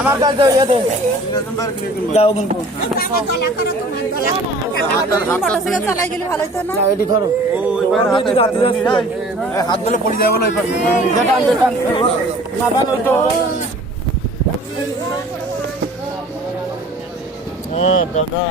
আমার কাছে যাও কিন্তু মোটরসাইকেল চালাই গেলে ভালো হতো না? এটি ধরো হাত ধরে পড়ে যাবে বলে দাদা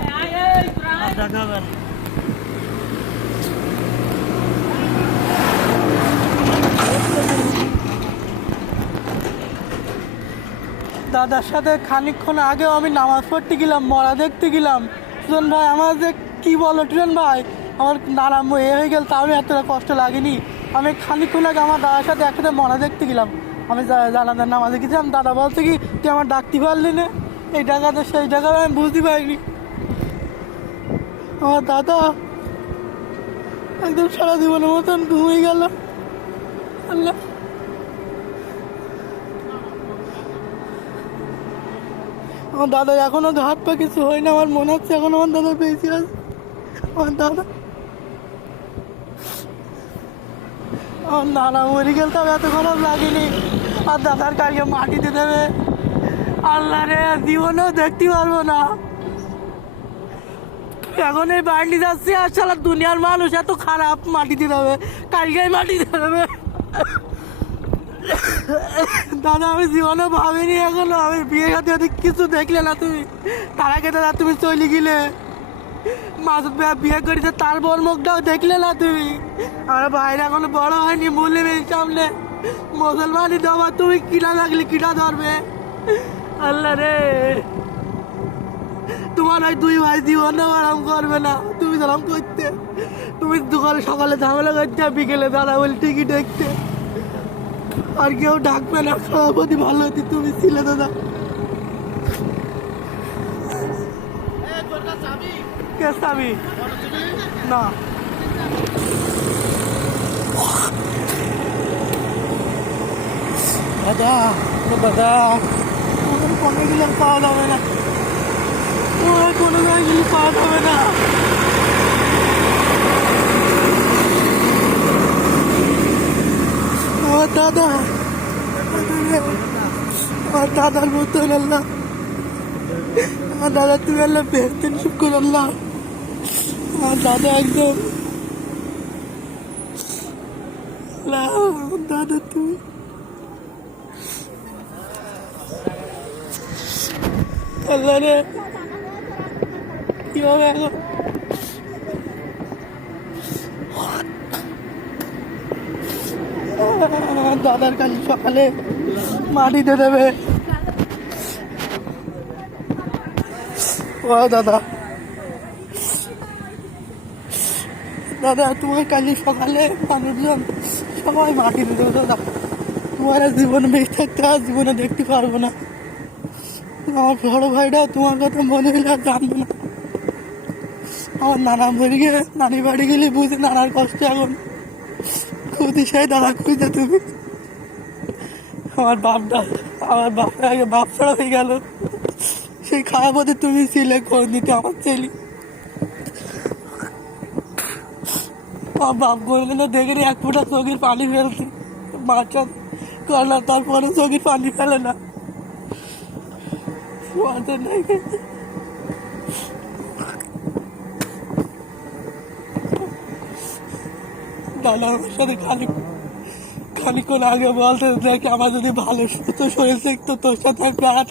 দাদার সাথে খানিকক্ষণ আগেও আমি নামাজ পড়তে গেলাম, মরা দেখতে গেলাম। টুজন ভাই আমার যে কী বলো টুজন ভাই, আমার নারাম হয়ে গেল, তাও এতটা কষ্ট লাগেনি। আমি খানিকক্ষণ আগে আমার দাদার সাথে একসাথে মরা দেখতে গেলাম। আমি জানাজার নামাজে গেছিলাম, দাদা বলছে কি তুই আমার ডাকতে পারলি না, এই টাকাতে সেই টাকা আমি বুঝতে পারিনি। আমার দাদা একদম সারা জীবনের মতন ঘুমিয়ে গেল। আল্লাহ আমার দাদা এখনো হাত পা কিছু হয় না, আমার মনে হচ্ছে এখন আমার দাদা বেঁচে আছে। আমার দাদা আমার নানা মরে গেল, তবে এত খারাপ লাগেনি। আর দাদার কালকে মাটিতে দেবে, আল্লাহ রে জীবনেও দেখতে পারবো না। এখন এই বাড়ি যাচ্ছি, আর সারা দুনিয়ার মানুষ এত খারাপ, মাটিতে দেবে কালকে মাটিতে দেবে। দাদা আমি জীবনে ভাবিনি, এখনো আমি বিয়ে খাতে কিছু দেখলে না তুমি, তার আগে দাদা তুমি চলে গেলে। মাসুদ ভাই বিয়ে করেছে, তার বর মুখটাও দেখলে না তুমি। আমার ভাইরা এখনো বড় হয়নি, বললে সামনে মুসলমানই দেওয়া, তুমি কিনা থাকলে কিনা ধরবে। আল্লাহ রে তোমার ওই দুই ভাই জীবনেও আরাম করবে না, তুমি আরাম করতে। তুমি দোকানে সকালে ঝামেলা করতে, বিকেলে দাদা বলে টিকিট দেখতে, আর কেউ ডাকবে না। সভাপতি ভালো হতি তুমি ছিলে দাদা। কে চাবি না দাদা, দাদা কোনো গেলে পাওয়া যাবে না, কোনো জায়গায় গেলে পাওয়া যাবে না। আমার দাদা, আমার দাদার মতন আল্লাহ, আমার দাদা তুমি আল্লাহ বেহতেন শুক্র আল্লাহ। আমার দাদা একদম দাদা তুমি আল্লাহ রে কি হবে এখন? দাদার কাল সকালে মাটিতে দেবে। ও দাদা, দাদা তোমার কাল সকালে মানুষজন সবাই মাটিতে দেবে। দাদা তোমার জীবনে বেঁচে থাকতে আর জীবনে দেখতে পারবো না। আমার বড় ভাইটা তোমার কথা মনে হলে আর জানবো না। আমার নানা মরে গিয়ে নানি বাড়ি গেলে বুঝে নানার কষ্ট এখন খুঁজি, সেই দাদা খুঁজে তুমি। আমার বাপটা, আমার বাপের আগে বাপ ছাড়া হয়ে গেল, সেই খারাপ হতে তুমি ছিলে খোঁজ নিতে আমার ছেলে। আমার বাপ করলে না দেখে এক ফোঁটা চোখের পানি ফেলতে, বাচ্চা করলা তারপরে চোখের পানি ফেলে না। দাদা আমার সাথে খানিক্ষণ আগে বলতে দেখ, আমার যদি ভালো সুস্থ শরীর থাকতো তোর সাথে